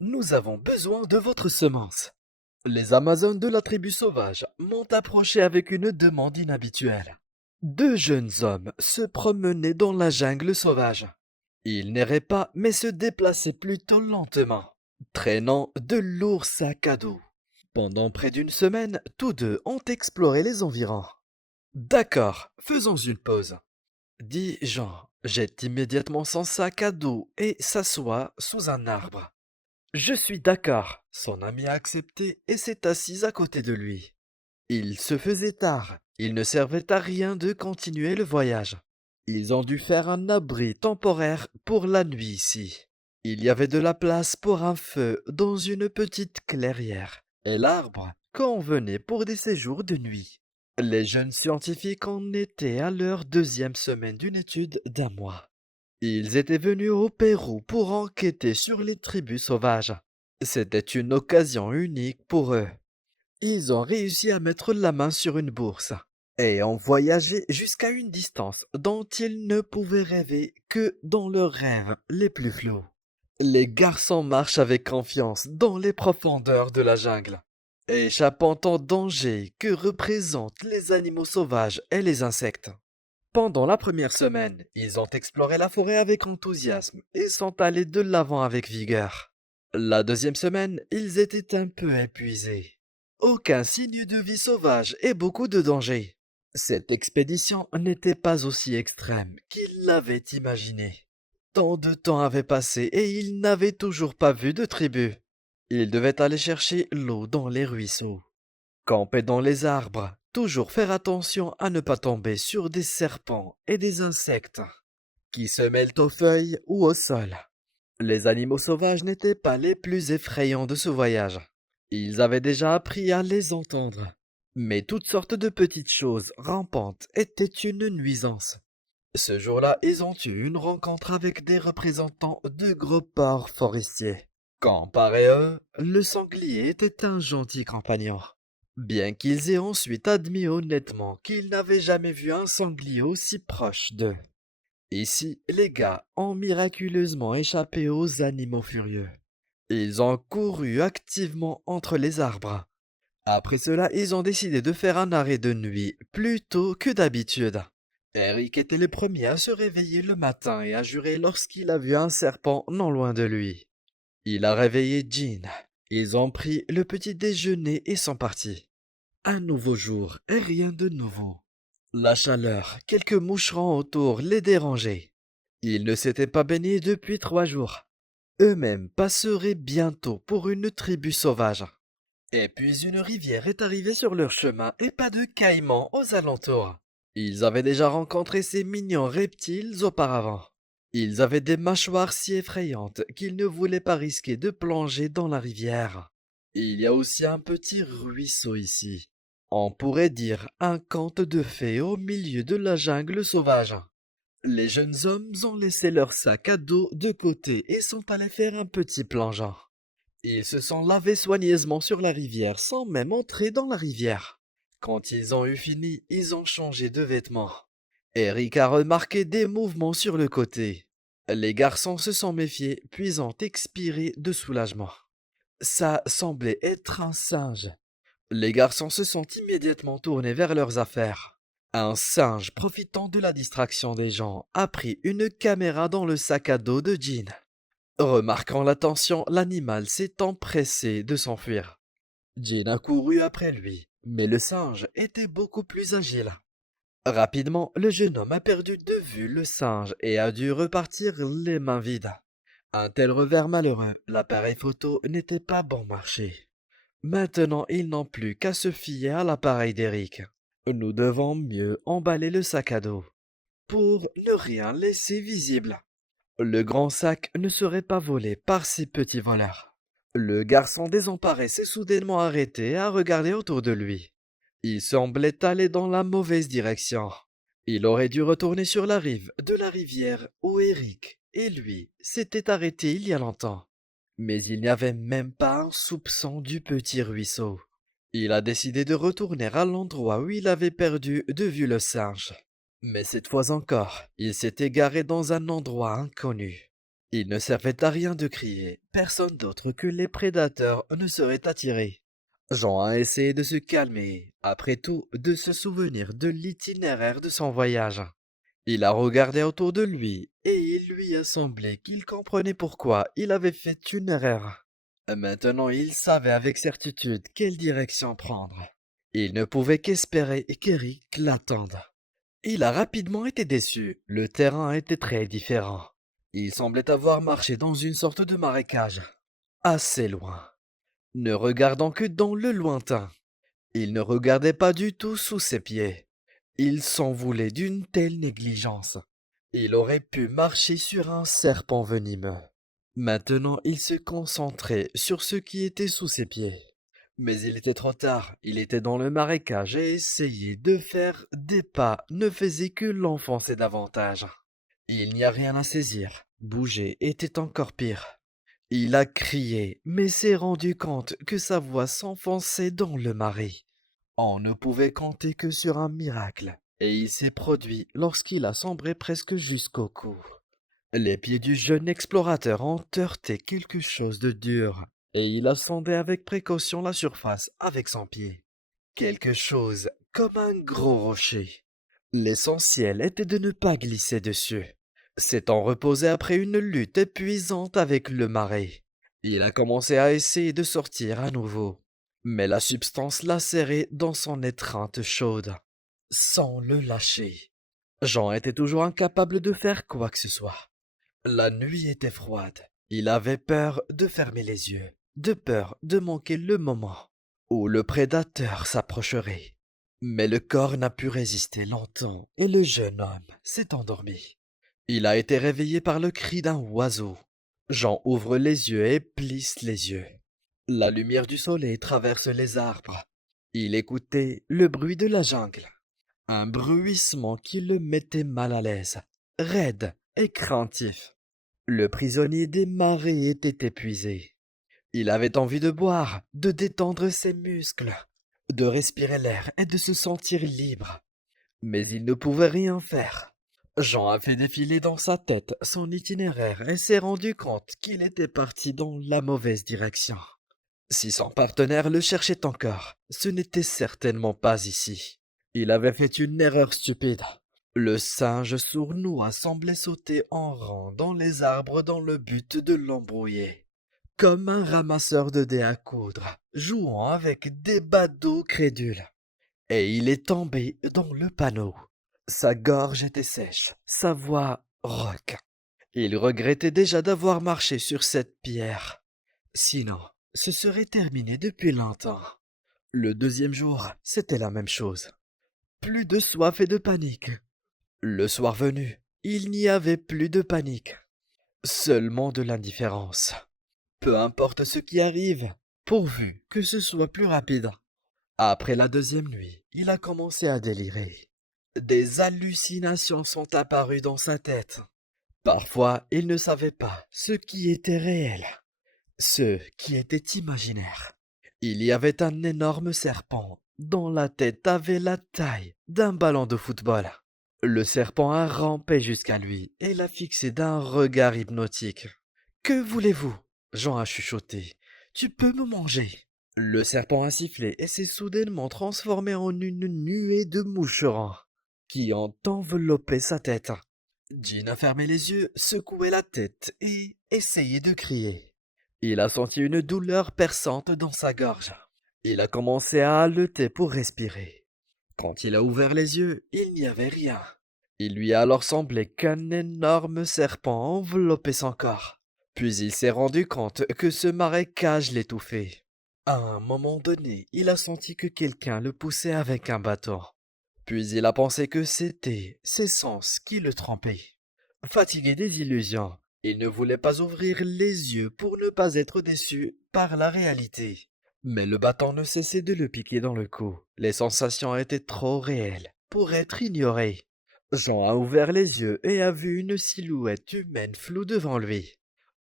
Nous avons besoin de votre semence. Les Amazones de la tribu sauvage m'ont approché avec une demande inhabituelle. Deux jeunes hommes se promenaient dans la jungle sauvage. Ils n'erraient pas, mais se déplaçaient plutôt lentement, traînant de lourds sacs à dos. Pendant près d'une semaine, tous deux ont exploré les environs. D'accord, faisons une pause, dit Jean, jette immédiatement son sac à dos et s'assoit sous un arbre. Je suis d'accord. Son ami a accepté et s'est assis à côté de lui. Il se faisait tard. Il ne servait à rien de continuer le voyage. Ils ont dû faire un abri temporaire pour la nuit ici. Il y avait de la place pour un feu dans une petite clairière, et l'arbre convenait pour des séjours de nuit. Les jeunes scientifiques en étaient à leur deuxième semaine d'une étude d'un mois. Ils étaient venus au Pérou pour enquêter sur les tribus sauvages. C'était une occasion unique pour eux. Ils ont réussi à mettre la main sur une bourse et ont voyagé jusqu'à une distance dont ils ne pouvaient rêver que dans leurs rêves les plus flous. Les garçons marchent avec confiance dans les profondeurs de la jungle, échappant aux dangers que représentent les animaux sauvages et les insectes. Pendant la première semaine, ils ont exploré la forêt avec enthousiasme et sont allés de l'avant avec vigueur. La deuxième semaine, ils étaient un peu épuisés. Aucun signe de vie sauvage et beaucoup de dangers. Cette expédition n'était pas aussi extrême qu'ils l'avaient imaginé. Tant de temps avait passé et ils n'avaient toujours pas vu de tribu. Ils devaient aller chercher l'eau dans les ruisseaux. Camper dans les arbres, toujours faire attention à ne pas tomber sur des serpents et des insectes qui se mêlent aux feuilles ou au sol. Les animaux sauvages n'étaient pas les plus effrayants de ce voyage. Ils avaient déjà appris à les entendre. Mais toutes sortes de petites choses rampantes étaient une nuisance. Ce jour-là, ils ont eu une rencontre avec des représentants de gros porcs forestiers. Comparé à eux, le sanglier était un gentil compagnon. Bien qu'ils aient ensuite admis honnêtement qu'ils n'avaient jamais vu un sanglier aussi proche d'eux. Ici, les gars ont miraculeusement échappé aux animaux furieux. Ils ont couru activement entre les arbres. Après cela, ils ont décidé de faire un arrêt de nuit plus tôt que d'habitude. Eric était le premier à se réveiller le matin et à jurer lorsqu'il a vu un serpent non loin de lui. Il a réveillé Jean. Ils ont pris le petit déjeuner et sont partis. Un nouveau jour et rien de nouveau. La chaleur, quelques moucherons autour les dérangeaient. Ils ne s'étaient pas baignés depuis 3 jours. Eux-mêmes passeraient bientôt pour une tribu sauvage. Et puis une rivière est arrivée sur leur chemin et pas de caïmans aux alentours. Ils avaient déjà rencontré ces mignons reptiles auparavant. Ils avaient des mâchoires si effrayantes qu'ils ne voulaient pas risquer de plonger dans la rivière. Il y a aussi un petit ruisseau ici. On pourrait dire un conte de fées au milieu de la jungle sauvage. Les jeunes hommes ont laissé leur sac à dos de côté et sont allés faire un petit plongeon. Ils se sont lavés soigneusement sur la rivière sans même entrer dans la rivière. Quand ils ont eu fini, ils ont changé de vêtements. Eric a remarqué des mouvements sur le côté. Les garçons se sont méfiés, puis ont expiré de soulagement. Ça semblait être un singe. Les garçons se sont immédiatement tournés vers leurs affaires. Un singe, profitant de la distraction des gens, a pris une caméra dans le sac à dos de Jean. Remarquant l'attention, l'animal s'est empressé de s'enfuir. Jean a couru après lui, mais le singe était beaucoup plus agile. Rapidement, le jeune homme a perdu de vue le singe et a dû repartir les mains vides. Un tel revers malheureux, l'appareil photo n'était pas bon marché. Maintenant, ils n'ont plus qu'à se fier à l'appareil d'Eric. Nous devons mieux emballer le sac à dos pour ne rien laisser visible. Le grand sac ne serait pas volé par ces petits voleurs. Le garçon désemparé s'est soudainement arrêté à regarder autour de lui. Il semblait aller dans la mauvaise direction. Il aurait dû retourner sur la rive de la rivière où Eric et lui s'étaient arrêtés il y a longtemps. Mais il n'y avait même pas un soupçon du petit ruisseau. Il a décidé de retourner à l'endroit où il avait perdu de vue le singe. Mais cette fois encore, il s'est égaré dans un endroit inconnu. Il ne servait à rien de crier, personne d'autre que les prédateurs ne serait attiré. Jean a essayé de se calmer, après tout, de se souvenir de l'itinéraire de son voyage. Il a regardé autour de lui, et il lui a semblé qu'il comprenait pourquoi il avait fait une erreur. Maintenant, il savait avec certitude quelle direction prendre. Il ne pouvait qu'espérer qu'Eric l'attende. Il a rapidement été déçu, le terrain était très différent. Il semblait avoir marché dans une sorte de marécage, assez loin, ne regardant que dans le lointain. Il ne regardait pas du tout sous ses pieds. Il s'en voulait d'une telle négligence. Il aurait pu marcher sur un serpent venimeux. Maintenant, il se concentrait sur ce qui était sous ses pieds. Mais il était trop tard, il était dans le marécage et essayer de faire des pas ne faisait que l'enfoncer davantage. Il n'y a rien à saisir, bouger était encore pire. Il a crié, mais s'est rendu compte que sa voix s'enfonçait dans le marais. On ne pouvait compter que sur un miracle, et il s'est produit lorsqu'il a sombré presque jusqu'au cou. Les pieds du jeune explorateur ont heurté quelque chose de dur, et il a sondé avec précaution la surface avec son pied. Quelque chose comme un gros rocher. L'essentiel était de ne pas glisser dessus. S'étant reposé après une lutte épuisante avec le marais, il a commencé à essayer de sortir à nouveau. Mais la substance l'a serré dans son étreinte chaude, sans le lâcher. Jean était toujours incapable de faire quoi que ce soit. La nuit était froide. Il avait peur de fermer les yeux, de peur de manquer le moment où le prédateur s'approcherait. Mais le corps n'a pu résister longtemps et le jeune homme s'est endormi. Il a été réveillé par le cri d'un oiseau. Jean ouvre les yeux et plisse les yeux. La lumière du soleil traverse les arbres. Il écoutait le bruit de la jungle. Un bruissement qui le mettait mal à l'aise, raide et craintif. Le prisonnier des marais était épuisé. Il avait envie de boire, de détendre ses muscles, de respirer l'air et de se sentir libre. Mais il ne pouvait rien faire. Jean a fait défiler dans sa tête son itinéraire et s'est rendu compte qu'il était parti dans la mauvaise direction. Si son partenaire le cherchait encore, ce n'était certainement pas ici. Il avait fait une erreur stupide. Le singe sournois semblait sauter en rang dans les arbres dans le but de l'embrouiller. Comme un ramasseur de dés à coudre, jouant avec des badauds crédules. Et il est tombé dans le panneau. Sa gorge était sèche, sa voix rauque. Il regrettait déjà d'avoir marché sur cette pierre. Sinon, ce serait terminé depuis longtemps. Le deuxième jour, c'était la même chose. Plus de soif et de panique. Le soir venu, il n'y avait plus de panique. Seulement de l'indifférence. Peu importe ce qui arrive, pourvu que ce soit plus rapide. Après la deuxième nuit, il a commencé à délirer. Des hallucinations sont apparues dans sa tête. Parfois, il ne savait pas ce qui était réel, ce qui était imaginaire. Il y avait un énorme serpent dont la tête avait la taille d'un ballon de football. Le serpent a rampé jusqu'à lui et l'a fixé d'un regard hypnotique. Que voulez-vous? Jean a chuchoté. Tu peux me manger. Le serpent a sifflé et s'est soudainement transformé en une nuée de moucherons qui ont enveloppé sa tête. Jean a fermé les yeux, secoué la tête et essayé de crier. Il a senti une douleur perçante dans sa gorge. Il a commencé à haleter pour respirer. Quand il a ouvert les yeux, il n'y avait rien. Il lui a alors semblé qu'un énorme serpent enveloppait son corps. Puis il s'est rendu compte que ce marécage l'étouffait. À un moment donné, il a senti que quelqu'un le poussait avec un bâton. Puis il a pensé que c'était ses sens qui le trempaient. Fatigué des illusions, il ne voulait pas ouvrir les yeux pour ne pas être déçu par la réalité. Mais le bâton ne cessait de le piquer dans le cou. Les sensations étaient trop réelles pour être ignorées. Jean a ouvert les yeux et a vu une silhouette humaine floue devant lui,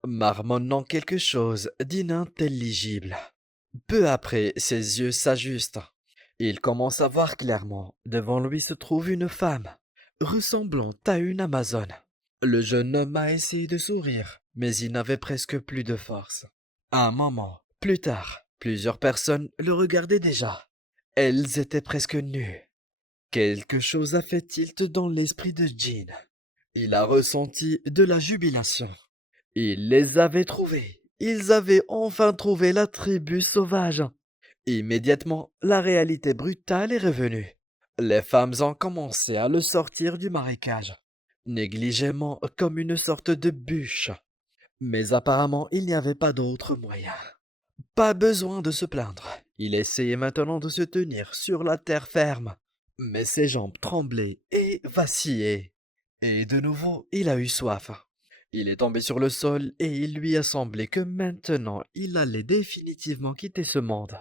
marmonnant quelque chose d'inintelligible. Peu après, ses yeux s'ajustent. Il commence à voir clairement. Devant lui se trouve une femme, ressemblant à une Amazone. Le jeune homme a essayé de sourire, mais il n'avait presque plus de force. Un moment plus tard, plusieurs personnes le regardaient déjà. Elles étaient presque nues. Quelque chose a fait tilt dans l'esprit de Jean. Il a ressenti de la jubilation. Il les avait trouvés. Ils avaient enfin trouvé la tribu sauvage. Immédiatement, la réalité brutale est revenue. Les femmes ont commencé à le sortir du marécage, négligemment comme une sorte de bûche. Mais apparemment, il n'y avait pas d'autre moyen. Pas besoin de se plaindre. Il essayait maintenant de se tenir sur la terre ferme. Mais ses jambes tremblaient et vacillaient. Et de nouveau, il a eu soif. Il est tombé sur le sol et il lui a semblé que maintenant il allait définitivement quitter ce monde.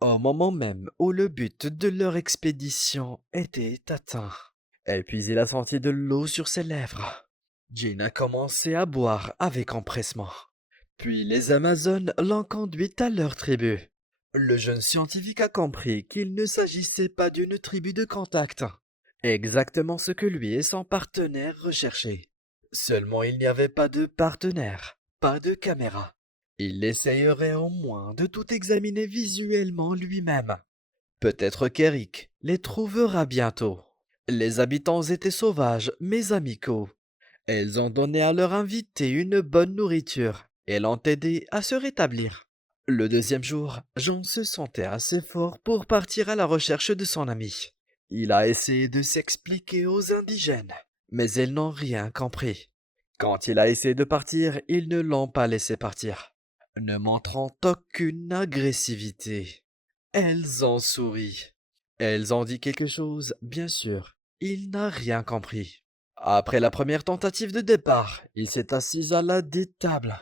Au moment même où le but de leur expédition était atteint. Et puis il a senti de l'eau sur ses lèvres. Jean a commencé à boire avec empressement. Puis les Amazones l'ont conduite à leur tribu. Le jeune scientifique a compris qu'il ne s'agissait pas d'une tribu de contact. Exactement ce que lui et son partenaire recherchaient. Seulement il n'y avait pas de partenaire, pas de caméra. Il essayerait au moins de tout examiner visuellement lui-même. Peut-être qu'Eric les trouvera bientôt. Les habitants étaient sauvages mais amicaux. Elles ont donné à leur invité une bonne nourriture et l'ont aidé à se rétablir. Le deuxième jour, Jean se sentait assez fort pour partir à la recherche de son ami. Il a essayé de s'expliquer aux indigènes, mais ils n'ont rien compris. Quand il a essayé de partir, ils ne l'ont pas laissé partir, ne montrant aucune agressivité. Elles ont souri. Elles ont dit quelque chose, bien sûr. Il n'a rien compris. Après la première tentative de départ, il s'est assis à la dite table.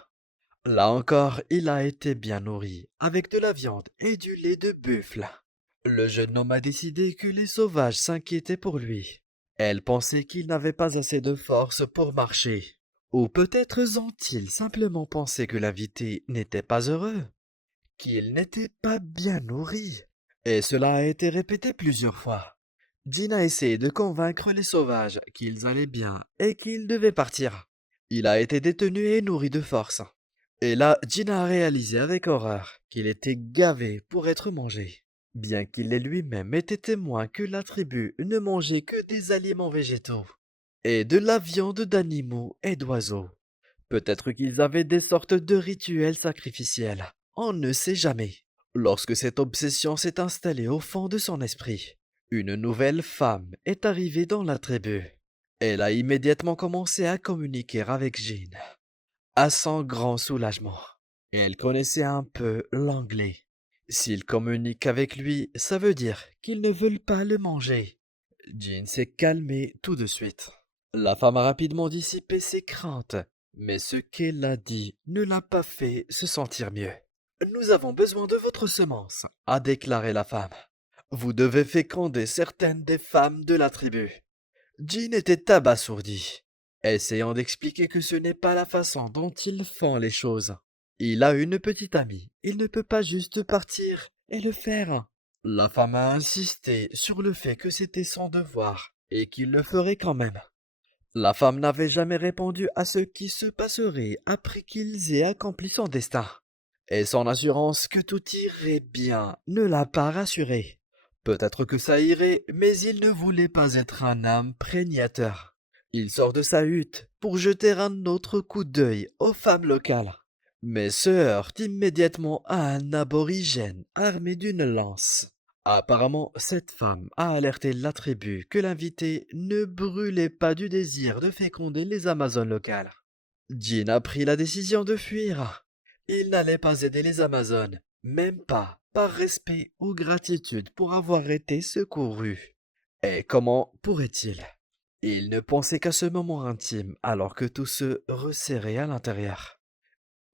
Là encore, il a été bien nourri, avec de la viande et du lait de buffle. Le jeune homme a décidé que les sauvages s'inquiétaient pour lui. Elles pensaient qu'il n'avait pas assez de force pour marcher. Ou peut-être ont-ils simplement pensé que l'invité n'était pas heureux, qu'il n'était pas bien nourri. Et cela a été répété plusieurs fois. Jean a essayé de convaincre les sauvages qu'ils allaient bien et qu'ils devaient partir. Il a été détenu et nourri de force. Et là, Jean a réalisé avec horreur qu'il était gavé pour être mangé, bien qu'il ait lui-même été témoin que la tribu ne mangeait que des aliments végétaux et de la viande d'animaux et d'oiseaux. Peut-être qu'ils avaient des sortes de rituels sacrificiels. On ne sait jamais. Lorsque cette obsession s'est installée au fond de son esprit, une nouvelle femme est arrivée dans la tribu. Elle a immédiatement commencé à communiquer avec Jean, à son grand soulagement. Et elle connaissait un peu l'anglais. S'il communique avec lui, ça veut dire qu'ils ne veulent pas le manger. Jean s'est calmé tout de suite. La femme a rapidement dissipé ses craintes, mais ce qu'elle a dit ne l'a pas fait se sentir mieux. Nous avons besoin de votre semence, a déclaré la femme. Vous devez féconder certaines des femmes de la tribu. Jean était abasourdi, essayant d'expliquer que ce n'est pas la façon dont ils font les choses. Il a une petite amie, il ne peut pas juste partir et le faire. La femme a insisté sur le fait que c'était son devoir et qu'il le ferait quand même. La femme n'avait jamais répondu à ce qui se passerait après qu'ils aient accompli son destin. Et son assurance que tout irait bien ne l'a pas rassuré. Peut-être que ça irait, mais il ne voulait pas être un imprégnateur. Il sort de sa hutte pour jeter un autre coup d'œil aux femmes locales, mais se heurte immédiatement à un aborigène armé d'une lance. Apparemment, cette femme a alerté la tribu que l'invité ne brûlait pas du désir de féconder les Amazones locales. Jean a pris la décision de fuir. Il n'allait pas aider les Amazones, même pas par respect ou gratitude pour avoir été secouru. Et comment pourrait-il? Il ne pensait qu'à ce moment intime alors que tout se resserrait à l'intérieur.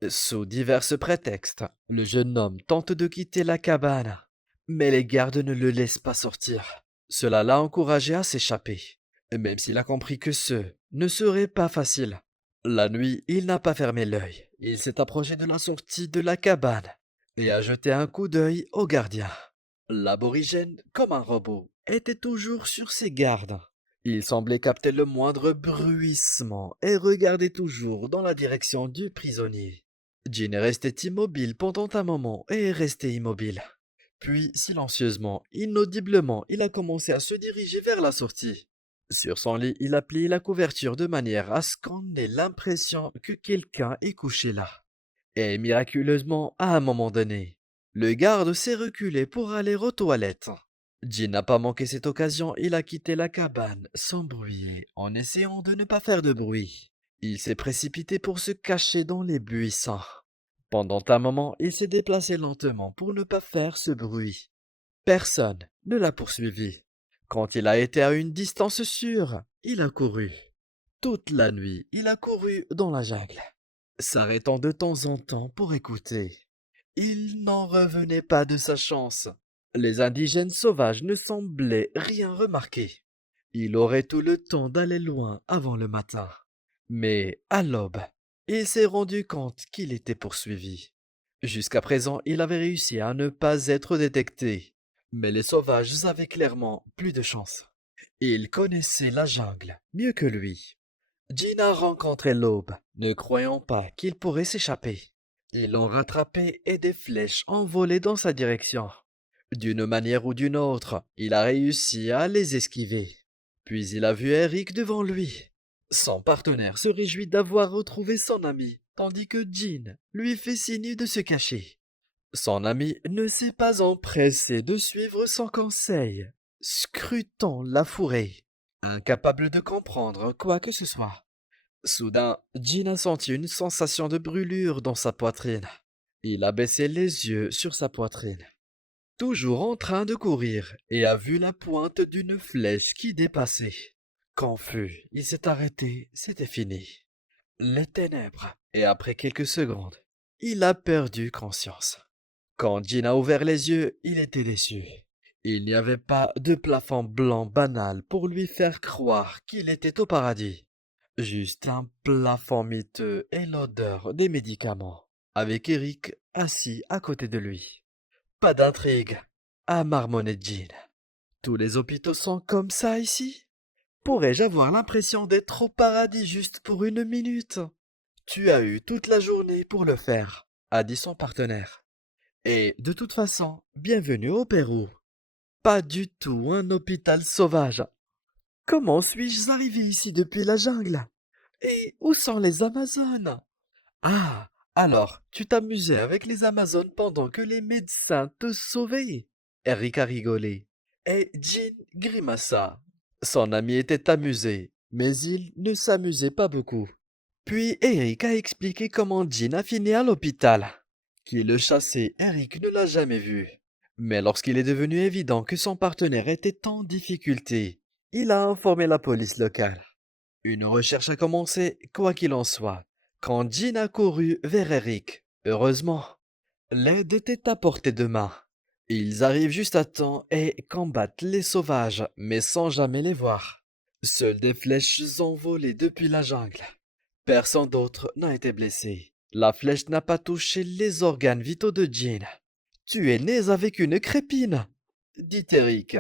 Sous divers prétextes, le jeune homme tente de quitter la cabane, mais les gardes ne le laissent pas sortir. Cela l'a encouragé à s'échapper, même s'il a compris que ce ne serait pas facile. La nuit, il n'a pas fermé l'œil. Il s'est approché de la sortie de la cabane et a jeté un coup d'œil au gardien. L'aborigène, comme un robot, était toujours sur ses gardes. Il semblait capter le moindre bruissement et regardait toujours dans la direction du prisonnier. Jean restait immobile pendant un moment et restait immobile. Puis, silencieusement, inaudiblement, il a commencé à se diriger vers la sortie. Sur son lit, il a plié la couverture de manière à ce qu'on ait l'impression que quelqu'un est couché là. Et miraculeusement, à un moment donné, le garde s'est reculé pour aller aux toilettes. Jean n'a pas manqué cette occasion, il a quitté la cabane sans bruit, en essayant de ne pas faire de bruit. Il s'est précipité pour se cacher dans les buissons. Pendant un moment, il s'est déplacé lentement pour ne pas faire ce bruit. Personne ne l'a poursuivi. Quand il a été à une distance sûre, il a couru. Toute la nuit, il a couru dans la jungle, s'arrêtant de temps en temps pour écouter. Il n'en revenait pas de sa chance. Les indigènes sauvages ne semblaient rien remarquer. Il aurait tout le temps d'aller loin avant le matin. Mais à l'aube, il s'est rendu compte qu'il était poursuivi. Jusqu'à présent, il avait réussi à ne pas être détecté. Mais les sauvages avaient clairement plus de chance. Ils connaissaient la jungle mieux que lui. Jean a rencontré l'aube, ne croyant pas qu'il pourrait s'échapper. Ils l'ont rattrapé et des flèches ont volé dans sa direction. D'une manière ou d'une autre, il a réussi à les esquiver. Puis il a vu Eric devant lui. Son partenaire se réjouit d'avoir retrouvé son ami, tandis que Jean lui fait signe de se cacher. Son ami ne s'est pas empressé de suivre son conseil, scrutant la forêt, incapable de comprendre quoi que ce soit. Soudain, Jean a senti une sensation de brûlure dans sa poitrine. Il a baissé les yeux sur sa poitrine, toujours en train de courir, et a vu la pointe d'une flèche qui dépassait. Confus, il s'est arrêté, c'était fini. Les ténèbres, et après quelques secondes, il a perdu conscience. Quand Jean a ouvert les yeux, il était déçu. Il n'y avait pas de plafond blanc banal pour lui faire croire qu'il était au paradis. Juste un plafond miteux et l'odeur des médicaments, avec Eric assis à côté de lui. Pas d'intrigue, a marmonné Jean. Tous les hôpitaux sont comme ça ici? Pourrais-je avoir l'impression d'être au paradis juste pour une minute? Tu as eu toute la journée pour le faire, a dit son partenaire. Et de toute façon, bienvenue au Pérou. Pas du tout un hôpital sauvage. Comment suis-je arrivé ici depuis la jungle? Et où sont les Amazones? Ah, alors, tu t'amusais avec les Amazones pendant que les médecins te sauvaient. Eric a rigolé. Et Jean grimaça. Son ami était amusé, mais il ne s'amusait pas beaucoup. Puis Eric a expliqué comment Jean a fini à l'hôpital. Qui le chassait, Eric ne l'a jamais vu. Mais lorsqu'il est devenu évident que son partenaire était en difficulté, il a informé la police locale. Une recherche a commencé, quoi qu'il en soit, quand Jean a couru vers Eric. Heureusement, l'aide était à portée de main. Ils arrivent juste à temps et combattent les sauvages, mais sans jamais les voir. Seules des flèches ont volé depuis la jungle. Personne d'autre n'a été blessé. La flèche n'a pas touché les organes vitaux de Jean. Tu es né avec une crépine, dit Eric.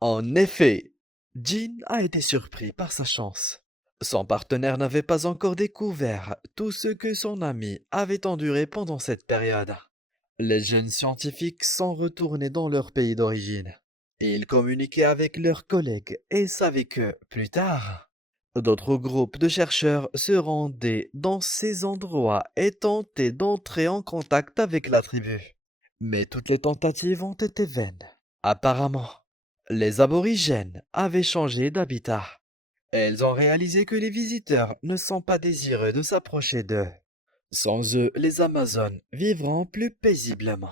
En effet, Jean a été surpris par sa chance. Son partenaire n'avait pas encore découvert tout ce que son ami avait enduré pendant cette période. Les jeunes scientifiques sont retournés dans leur pays d'origine. Ils communiquaient avec leurs collègues et savaient que, plus tard, d'autres groupes de chercheurs se rendaient dans ces endroits et tentaient d'entrer en contact avec la tribu. Mais toutes les tentatives ont été vaines. Apparemment, les aborigènes avaient changé d'habitat. Elles ont réalisé que les visiteurs ne sont pas désireux de s'approcher d'eux. Sans eux, les Amazones vivront plus paisiblement.